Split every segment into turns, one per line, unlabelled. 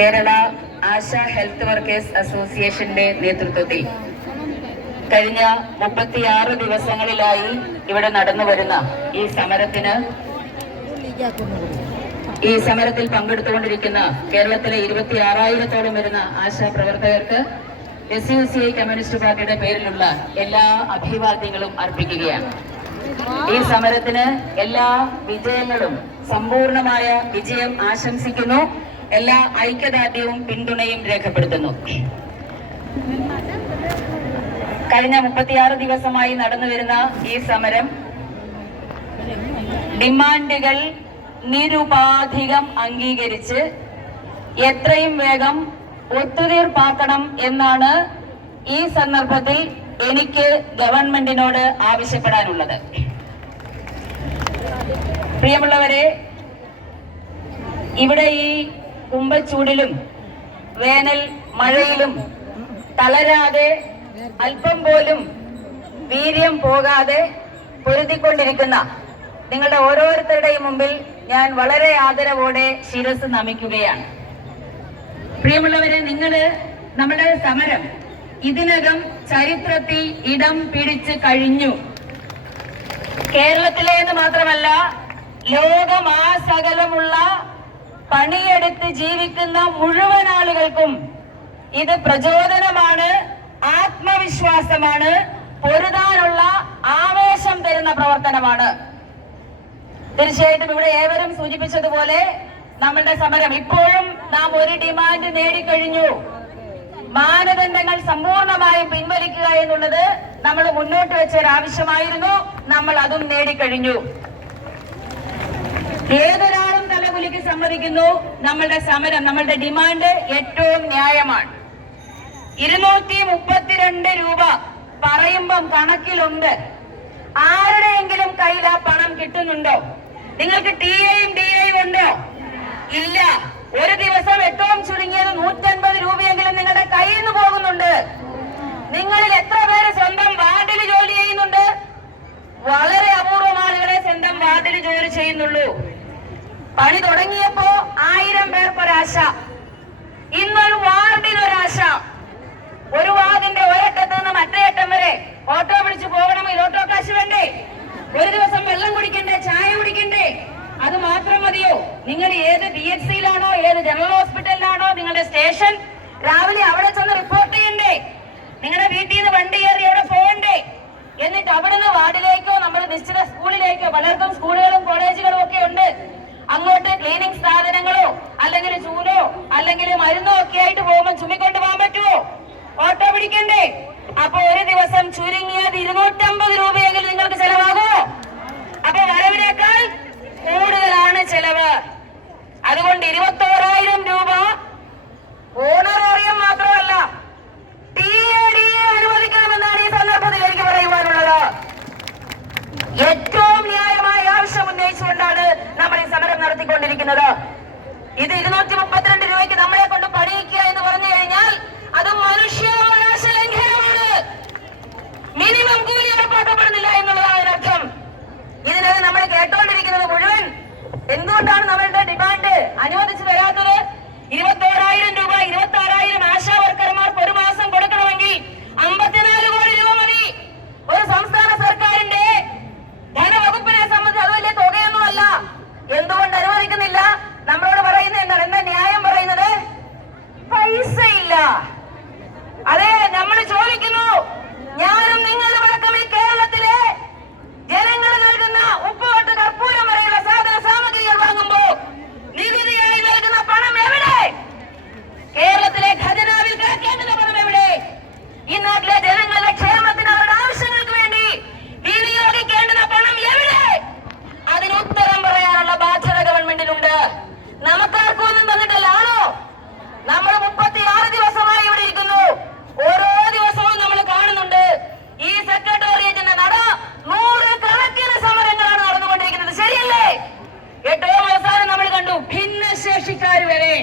കേരള ആശ health workers അസോസിയേഷന്റെ നേതൃത്വത്തിൽ കഴിഞ്ഞ മുപ്പത്തിയാറ് ദിവസങ്ങളിലായി ഇവിടെ നടന്നു വരുന്ന ഈ സമരത്തിന് ഈ സമരത്തിൽ പങ്കെടുത്തുകൊണ്ടിരിക്കുന്ന കേരളത്തിലെ ഇരുപത്തി ആറായിരത്തോളം വരുന്ന ആശാ പ്രവർത്തകർക്ക് S U C I communist പാർട്ടിയുടെ പേരിലുള്ള എല്ലാ അഭിവാദ്യങ്ങളും അർപ്പിക്കുകയാണ്. ഈ സമരത്തിന് എല്ലാ വിജയങ്ങളും സമ്പൂർണമായ വിജയം ആശംസിക്കുന്നു. എല്ലാ ഐക്യദാർഢ്യവും പിന്തുണയും രേഖപ്പെടുത്തുന്നു. കഴിഞ്ഞ മുപ്പത്തിയാറ് ദിവസമായി നടന്നു വരുന്ന ഈ സമരം ഡിമാൻഡുകൾ നിരുപാധികം അംഗീകരിച്ച് എത്രയും വേഗം ഒത്തുതീർപ്പാക്കണം എന്നാണ് ഈ സന്ദർഭത്തിൽ എനിക്ക് ഗവൺമെന്റിനോട് ആവശ്യപ്പെടാനുള്ളത്. പ്രിയമുള്ളവരെ ഇവിടെ ഈ കുമ്പച്ചൂടിലും വേനൽ മഴയിലും തളരാതെ അല്പം പോലും വീര്യം പോകാതെ പൊരുതിക്കൊണ്ടിരിക്കുന്ന നിങ്ങളുടെ ഓരോരുത്തരുടെയും മുമ്പിൽ ഞാൻ വളരെ ആദരവോടെ ശിരസ് നമിക്കുകയാണ്. പ്രിയമുള്ളവരെ നിങ്ങൾ നമ്മുടെ സമരം ഇതിനകം ചരിത്രത്തിൽ ഇടം പിടിച്ച് കഴിഞ്ഞു. കേരളത്തിലെ എന്ന് മാത്രമല്ല ലോകമാസകലമുള്ള പണിയെടുത്ത് ജീവിക്കുന്ന മുഴുവൻ ആളുകൾക്കും ഇത് പ്രചോദനമാണ് ആത്മവിശ്വാസമാണ് പൊരുതാനുള്ള ആവേശം തരുന്ന പ്രവർത്തനമാണ്. തീർച്ചയായിട്ടും ഇവിടെ ഏവരും സൂചിപ്പിച്ചതുപോലെ നമ്മളുടെ സമരം ഇപ്പോഴും നാം ഒരു ഡിമാൻഡ് നേടിക്കഴിഞ്ഞു. മാനദണ്ഡങ്ങൾ സമ്പൂർണമായും പിൻവലിക്കുക എന്നുള്ളത് നമ്മൾ മുന്നോട്ട് വെച്ച ഒരു ആവശ്യമായിരുന്നു നമ്മൾ അതും നേടിക്കഴിഞ്ഞു. തലകുലിക്ക് സമ്മതിക്കുന്നു. നമ്മളുടെ സമരം നമ്മളുടെ ഡിമാൻഡ് ഏറ്റവും ന്യായമാണ്. ഇരുന്നൂറ്റി മുപ്പത്തിരണ്ട് രൂപ പറയുമ്പം കണക്കിലുണ്ട്. ആരുടെയെങ്കിലും കയ്യിൽ ആ പണം കിട്ടുന്നുണ്ടോ? നിങ്ങൾക്ക് ടി എയും ഡി എയും ഉണ്ടോ? ഇല്ല. ഒരു ദിവസം ഏറ്റവും ചുരുങ്ങിയത് നൂറ്റൻപത് രൂപയെങ്കിലും നിങ്ങളുടെ കയ്യിൽ നിന്ന് പോകുന്നുണ്ട്. നിങ്ങളിൽ എത്ര പേര് സ്വന്തം വാർഡിൽ ജോലി ചെയ്യുന്നുണ്ട്? വളരെ അപൂർവം ആളുകളെ സ്വന്തം വാർഡിൽ ജോലി ചെയ്യുന്നുള്ളൂ. പണി തുടങ്ങിയപ്പോ ആയിരം പേർക്കൊരാശ ഇന്നൊരു വാർഡിനൊരാശ. ഒരു വാർഡിന്റെ ഒരറ്റത്ത് നിന്ന് മറ്റേ അറ്റം വരെ ഓട്ടോ പിടിച്ചു പോകണമെങ്കിൽ ഓട്ടോ കാശ് വേണ്ടേ? ഒരു ദിവസം വെള്ളം കുടിക്കണ്ടേ? ചായ കുടിക്കണ്ടേ? അത് മാത്രം മതിയോ? നിങ്ങൾ ഏത് ബി എച്ച് സിയിലാണോ ഏത് ജനറൽ ഹോസ്പിറ്റലിലാണോ നിങ്ങളുടെ സ്റ്റേഷൻ രാവിലെ അവിടെ ചെന്ന് റിപ്പോർട്ട് ചെയ്യണ്ടേ? നിങ്ങളുടെ വീട്ടിൽ നിന്ന് വണ്ടി കയറി അവിടെ പോകണ്ടേ? എന്നിട്ട് അവിടുന്ന് വാർഡിലേക്കോ നമ്മുടെ നിശ്ചിത സ്കൂളിലേക്കോ പലർക്കും സ്കൂളുകളും കോളേജുകളും ഒക്കെ ഉണ്ട്. അങ്ങോട്ട് ക്ലീനിങ് സാധനങ്ങളോ അല്ലെങ്കിൽ ചൂലോ അല്ലെങ്കിൽ മരുന്നോ ഒക്കെ ആയിട്ട് പോകുമ്പോൾ ചുമിക്കൊണ്ട് പോകാൻ പറ്റുമോ ഓട്ടോ പിടിക്കണ്ടേ? അപ്പൊ ഒരു ദിവസം ചുരുങ്ങിയത് ഇരുന്നൂറ്റമ്പത് രൂപയെങ്കിലും നിങ്ങൾക്ക് ചെലവാകുമോ? അപ്പൊ വരവിനേക്കാൾ കൂടുതലാണ് ചെലവ്. അതുകൊണ്ട് ഇരുപത്തോറായിരം രൂപ ഓണറേറിയം മാത്രമല്ല അനുവദിക്കണമെന്നാണ് ഈ സന്ദർഭത്തിൽ എനിക്ക് പറയുവാനുള്ളത്. ഏറ്റവും സമരം നടത്തിക്കൊണ്ടിരിക്കുന്നത്. ഇത് ഇരുന്നൂറ്റി മുപ്പത്തിരണ്ട് രൂപയ്ക്ക് നമ്മളെ കൊണ്ട് പണിയിക്കുക എന്ന് പറഞ്ഞു കഴിഞ്ഞാൽ അത് മനുഷ്യാവകാശ ലംഘനമാണ്. മിനിമം കൂലി ഉറപ്പാക്കപ്പെടുന്നില്ല എന്നുള്ളതാണ് അതിനർത്ഥം. ഇതിനകം നമ്മൾ കേട്ടുകൊണ്ടിരിക്കുന്നത് മുഴുവൻ എന്തുകൊണ്ടാണ് നമ്മളുടെ ഡിമാൻഡ് അനുവദിച്ചു ആൾക്കാർ വരെ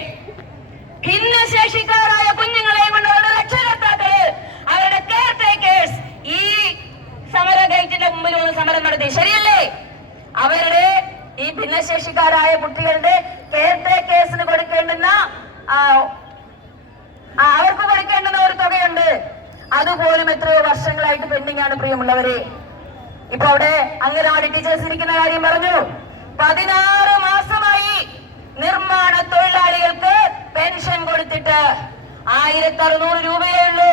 ഇന്ന് ശേഷിക്കാറായ കുഞ്ഞുങ്ങളെ കൊണ്ട് അവരുടെ രക്ഷകർത്താക്കൾ അവരുടെ കെയർ ടേക്കേഴ്സ് ഈ സമര ഗേറ്റിന്റെ മുമ്പിൽ വന്ന് സമരം നടത്തി. ശരിയല്ലേ? അവരുടെ ഈ ഭിന്നശേഷിക്കാരായ കുട്ടികളുടെ കെയർ ടേക്കേഴ്സിന് കൊടുക്കേണ്ടുന്ന അവർക്ക് കൊടുക്കേണ്ടുന്ന ഒരു തുകയുണ്ട്. അതുപോലും എത്രയോ വർഷങ്ങളായിട്ട് പെൻഡിംഗ് ആണ് പ്രിയമുള്ളവരെ. ഇപ്പൊ അവിടെ അംഗനവാടി ടീച്ചേഴ്സ് ഇരിക്കുന്ന കാര്യം പറഞ്ഞു. പതിനാറ് മാസം നിർമ്മാണ തൊഴിലാളികൾക്ക് പെൻഷൻ കൊടുത്തിട്ട് ആയിരത്തി അറുന്നൂറ് രൂപയേ ഉള്ളൂ.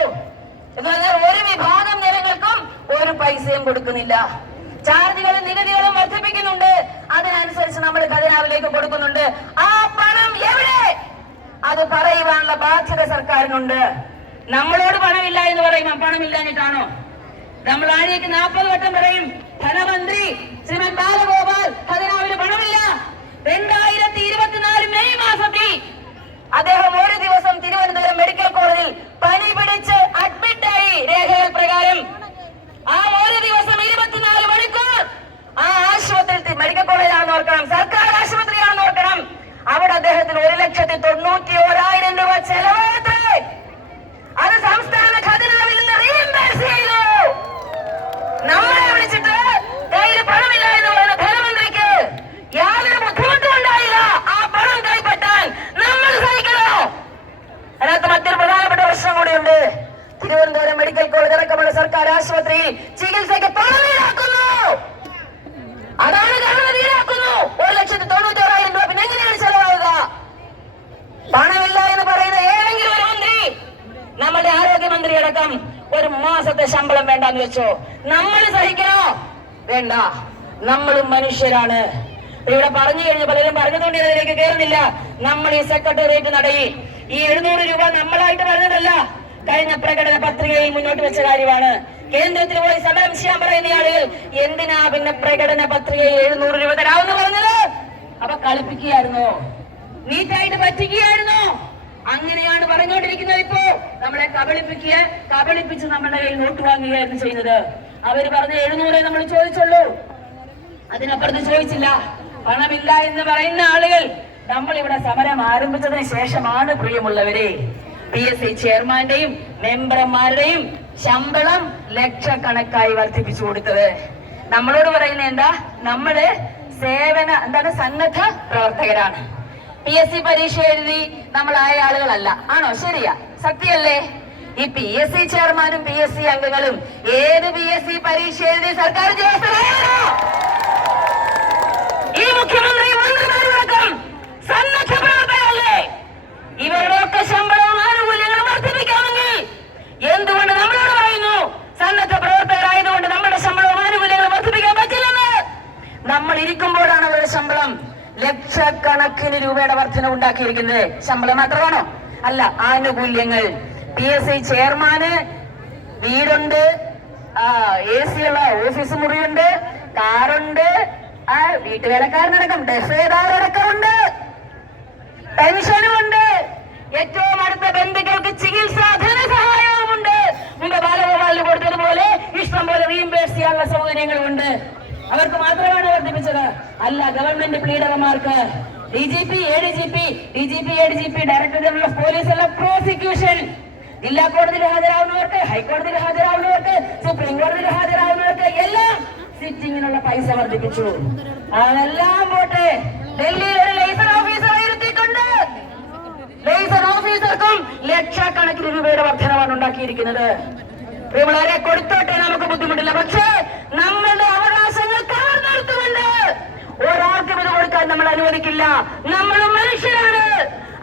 എന്ന് പറഞ്ഞാൽ ഒരു വിഭാഗം ജനങ്ങൾക്കും ഒരു പൈസയും കൊടുക്കുന്നില്ല. ചാർജുകളും നികുതികളും വർദ്ധിപ്പിക്കുന്നുണ്ട്. അതിനനുസരിച്ച് നമ്മൾ ഖജനാവിലേക്ക് കൊടുക്കുന്നുണ്ട്. ആ പണം എവിടെ? അത് പറയുവാനുള്ള ബാധ്യത സർക്കാരിനുണ്ട്. നമ്മളോട് പണമില്ല എന്ന് പറയും. പണമില്ലാഞ്ഞിട്ടാണോ നമ്മൾ ആഴേക്ക് നാൽപ്പത് വട്ടം പറയും ധനമന്ത്രി ശ്രീമൻ ബാലഗോപാൽ ഖജനാവിന് പണമില്ല. മാസത്തിൽ അദ്ദേഹം ഒരു ദിവസം തിരുവനന്തപുരം മെഡിക്കൽ കോളേജിൽ പനി പിടിച്ച് അഡ്മിറ്റായി രേഖകൾ പ്രകാരം ആ ഒരു ദിവസം ഇരുപത്തിനാല് മണിക്കൂർ ആ ആശുപത്രി മെഡിക്കൽ കോളേജാണെന്ന് ഓർക്കണം സർക്കാർ ആശുപത്രിയാണെന്ന് ഓർക്കണം അവിടെ അദ്ദേഹത്തിന് ഒരു ലക്ഷത്തി തൊണ്ണൂറ്റി ഓരായിരം രൂപ ചെലവാത്രേ അത് സംസ്ഥാന ഖജനാവിൽ നിന്ന് റീഇംബേഴ്സ് ചെയ്തു നമ്മളെ വിളിച്ചിട്ട് കയ്യിൽ പണമില്ല എന്ന് പറയുന്ന ധനമന്ത്രിക്ക് യാതൊരു ബുദ്ധിമുട്ടും ഉണ്ടായില്ല ആ പണം കൈപ്പറ്റാൻ നമ്മൾ സഹിക്കണോ അതിനകത്ത് മറ്റൊരു പ്രധാനപ്പെട്ട പ്രശ്നം കൂടിയുണ്ട് തിരുവനന്തപുരം മെഡിക്കൽ കോളേജ് അടക്കമുള്ള സർക്കാർ ആശുപത്രിയിൽ ചികിത്സയ്ക്ക് പണമീടാക്കുന്നു അതാണ് കാരണം ഒരു ലക്ഷത്തി തൊണ്ണൂറ്റോറായിരം രൂപ പിന്നെ എങ്ങനെയാണ് ചെലവാകുക? പണമില്ല എന്ന് പറയുന്ന ഏതെങ്കിലും ഒരു മന്ത്രി നമ്മുടെ ആരോഗ്യമന്ത്രി അടക്കം ഒരു മാസത്തെ ശമ്പളം വേണ്ടെന്ന് വെച്ചോ. നമ്മൾ സഹിക്കണോ? വേണ്ട. നമ്മളും മനുഷ്യരാണ്. ഇവിടെ പറഞ്ഞു കഴിഞ്ഞു പലരും പറഞ്ഞതുകൊണ്ട് ഞാൻ അതിലേക്ക് കയറുന്നില്ല നമ്മൾ ഈ സെക്രട്ടേറിയറ്റ് നടയിൽ ഈ എഴുന്നൂറ് രൂപ നമ്മളായിട്ട് പറഞ്ഞതല്ല കഴിഞ്ഞ പ്രകടന പത്രികയിൽ മുന്നോട്ട് വെച്ച കാര്യമാണ്. കേന്ദ്രത്തിൽ പോയി സമരം ചെയ്യാൻ പറയുന്ന ആളുകൾ എന്തിനാ പിന്നെ പ്രകടന പത്രികയിൽ എഴുന്നൂറ് രൂപ തരാമെന്ന് പറഞ്ഞത്? അപ്പൊ കളിപ്പിക്കുകയായിരുന്നോ. നീറ്റായിട്ട് പറ്റിക്കുകയായിരുന്നോ. അങ്ങനെയാണ് പറഞ്ഞുകൊണ്ടിരിക്കുന്നത് ഇപ്പോ. നമ്മളെ കബളിപ്പിക്കുക കബളിപ്പിച്ച് നമ്മുടെ കയ്യിൽ നോട്ട് വാങ്ങുകയായിരുന്നു ചെയ്യുന്നത്. അവർ പറഞ്ഞ എഴുന്നൂറെ നമ്മൾ ചോദിച്ചുള്ളൂ. അതിനപ്പുറത്ത് ചോദിച്ചില്ല. പണമില്ല എന്ന് പറയുന്ന ആളുകൾ. നമ്മൾ ഇവിടെ സമരം ആരംഭിച്ചതിന് ശേഷമാണ് പ്രിയമുള്ളവരെ. പി എസ് സി ചെയർമാന്റെയും മെമ്പർമാരുടെയും ശമ്പളം ലക്ഷക്കണക്കായി വർദ്ധിപ്പിച്ചു കൊടുത്തത്. നമ്മളോട് പറയുന്നത് എന്താ? നമ്മൾ സേവന എന്താണ്? സന്നദ്ധ പ്രവർത്തകരാണ്. പി എസ് സി പരീക്ഷ എഴുതി നമ്മളായ ആളുകളല്ല. ആണോ? ശരിയാ. സത്യല്ലേ ഈ പി എസ് സി ചെയർമാനും പി എസ് സി അംഗങ്ങളും ഏത് പി എസ് സി പരീക്ഷ എഴുതി സർക്കാർ ഉദ്യോഗസ്ഥരാണോ ഈ മുഖ്യമന്ത്രി ഇവരുടെയൊക്കെ ശമ്പളവും ആനുകൂല്യങ്ങളും വർദ്ധിപ്പിക്കാമെങ്കിൽ എന്തുകൊണ്ട് നമ്മളോട് പറയുന്നു സന്നദ്ധ പ്രവർത്തകരായതുകൊണ്ട് നമ്മുടെ ശമ്പളവും ആനുകൂല്യങ്ങളും വർദ്ധിപ്പിക്കാൻ പറ്റില്ലെന്ന് നമ്മൾ ഇരിക്കുമ്പോഴാണ് അവരുടെ ശമ്പളം ലക്ഷക്കണക്കിന് രൂപയുടെ വർധന ഉണ്ടാക്കിയിരിക്കുന്നത് ശമ്പളം മാത്രമാണോ? അല്ല ആനുകൂല്യങ്ങൾ. പി എസ് സി ചെയർമാന് വീടുണ്ട് എ സി ഉള്ള ഓഫീസ് മുറിയുണ്ട് കാറുണ്ട് ആ വീട്ടുവേലക്കാരനടക്കം പെൻഷനും പെൻഷനുമുണ്ട് ഏറ്റവും അടുത്ത ബന്ധുക്കൾക്ക് ചികിത്സാ ധനസഹായവുമുണ്ട്. മുമ്പ് ബാലഗോപാലിന് കൊടുത്തതുപോലെ ഇഷ്ടം പോലെ റീഇംബേഴ്സ് ചെയ്യാനുള്ള സൗകര്യങ്ങളുമുണ്ട്. അവർക്ക് മാത്രമാണ് വർദ്ധിപ്പിച്ചത്. അല്ല government പ്ലീഡർമാർക്ക് D G P A D G P D G P A D G P director of police അല്ല പ്രോസിക്യൂഷൻ ജില്ലാ കോടതിയിൽ ഹാജരാവുന്നവർക്ക് ഹൈക്കോടതിയിൽ ഹാജരാവുന്നവർക്ക് സുപ്രീം കോടതിയിൽ ഹാജരാവുന്നവർക്ക് എല്ലാം സിറ്റിങ്ങിനുള്ള പൈസ വർദ്ധിപ്പിച്ചു. അതെല്ലാം പോട്ടെ. ഡൽഹിയിൽ ഒരു ലൈസൺ ഓഫീസർ ഇരുത്തിയിട്ടുണ്ട്. ലൈസൺ ഓഫീസർക്കും ലക്ഷക്കണക്കിന് രൂപയുടെ വർധനമാണ് ഉണ്ടാക്കിയിരിക്കുന്നത്. വളരെ കൊടുത്തോട്ടെ നമുക്ക് ബുദ്ധിമുട്ടില്ല. പക്ഷേ നമ്മളുടെ അവകാശങ്ങൾ കാർന്നെടുത്തുകൊണ്ട് ഒരാൾക്കും ഇത് കൊടുക്കാൻ നമ്മൾ അനുവദിക്കില്ല. നമ്മളും മനുഷ്യരാണ്.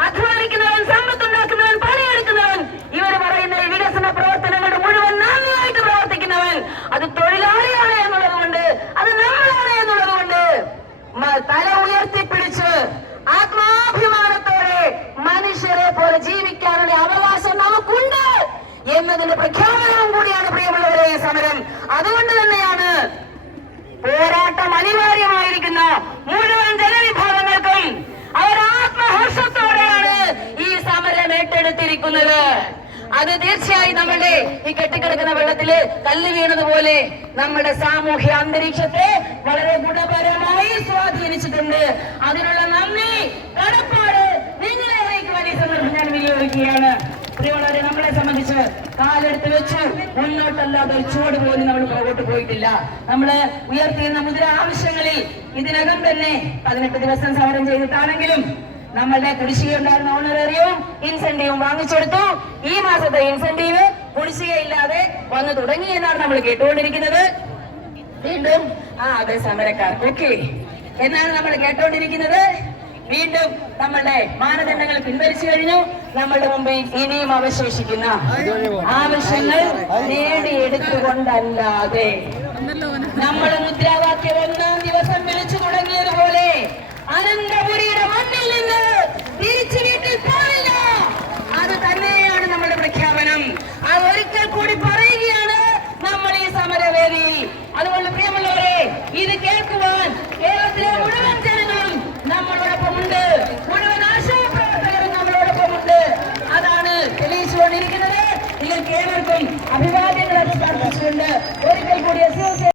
അധ്വാനിക്കുന്നവൻ സമ്പത്തുണ്ടാക്കുന്നവൻ പണിയെടുക്കുന്നവൻ. ഇവർ പറയുന്ന വികസന പ്രവർത്തനങ്ങളുടെ മുഴുവൻ നന്നായിട്ട് പ്രവർത്തിക്കുന്നവൻ. അത് തൊഴിലാളിയാണ് എന്നുള്ളത് കൊണ്ട് അത് നമ്മളാണ് എന്നുള്ളത് കൊണ്ട് മ- തല ഉയർത്തിപ്പിടിച്ച് ആത്മാഭിമാനത്തോടെ മനുഷ്യരെ പോലെ ജീവിക്കാനുള്ള അവകാശം നമുക്കുണ്ട് എന്നതിന്റെ പ്രഖ്യാപനവും കൂടിയാണ് പ്രിയമുള്ളവരെ സമരം. അതുകൊണ്ട് തന്നെയാണ് ഏറ്റെടുത്തിരിക്കുന്നത് അത് തീർച്ചയായും നമ്മളുടെ ഈ കെട്ടിക്കിടക്കുന്ന വെള്ളത്തിൽ കല്ല് വീണതുപോലെ നമ്മുടെ സാമൂഹ്യ അന്തരീക്ഷത്തെ വളരെ ഗുണപരമായി സ്വാധീനിച്ചിട്ടുണ്ട്. അതിനുള്ള നന്ദി കടപ്പാട് നിങ്ങളെ അറിയിക്കുവാൻ ഈ സന്ദർഭം ഞാൻ വിനിയോഗിക്കുകയാണ്. പ്രിയമുള്ളവരെ നമ്മളെ സംബന്ധിച്ച് കാലെടുത്ത് വെച്ച് മുന്നോട്ടല്ലാതെ ഒരു ചുവട് പോലും നമ്മൾ പുറകോട്ട് പോയിട്ടില്ല. നമ്മൾ ഉയർത്തിയിരുന്ന മുദ്ര ആവശ്യങ്ങളിൽ ഇതിനകം തന്നെ പതിനെട്ട് ദിവസം സമരം ചെയ്തിട്ടാണെങ്കിലും നമ്മളുടെ കുടിശ്ശിക ഉണ്ടായിരുന്ന ഓണറേറിയവും ഇൻസെന്റീവും വാങ്ങിച്ചെടുത്തു. ഈ മാസത്തെ ഇൻസെന്റീവ് കുടിശ്ശികയില്ലാതെ വന്നു തുടങ്ങി എന്നാണ് നമ്മൾ കേട്ടുകൊണ്ടിരിക്കുന്നത്. വീണ്ടും ആ അതെ സമരക്കാർ ഓക്കെ. എന്നാണ് നമ്മൾ കേട്ടുകൊണ്ടിരിക്കുന്നത്. വീണ്ടും നമ്മളുടെ മാനദണ്ഡങ്ങൾ പിൻവലിച്ചു കഴിഞ്ഞു. നമ്മളുടെ മുമ്പിൽ ഇനിയും അവശേഷിക്കുന്ന ആവശ്യങ്ങൾ നേടിയെടുത്തുകൊണ്ടല്ലാതെ. നമ്മൾ മുദ്രാവാക്യം ഒന്നാം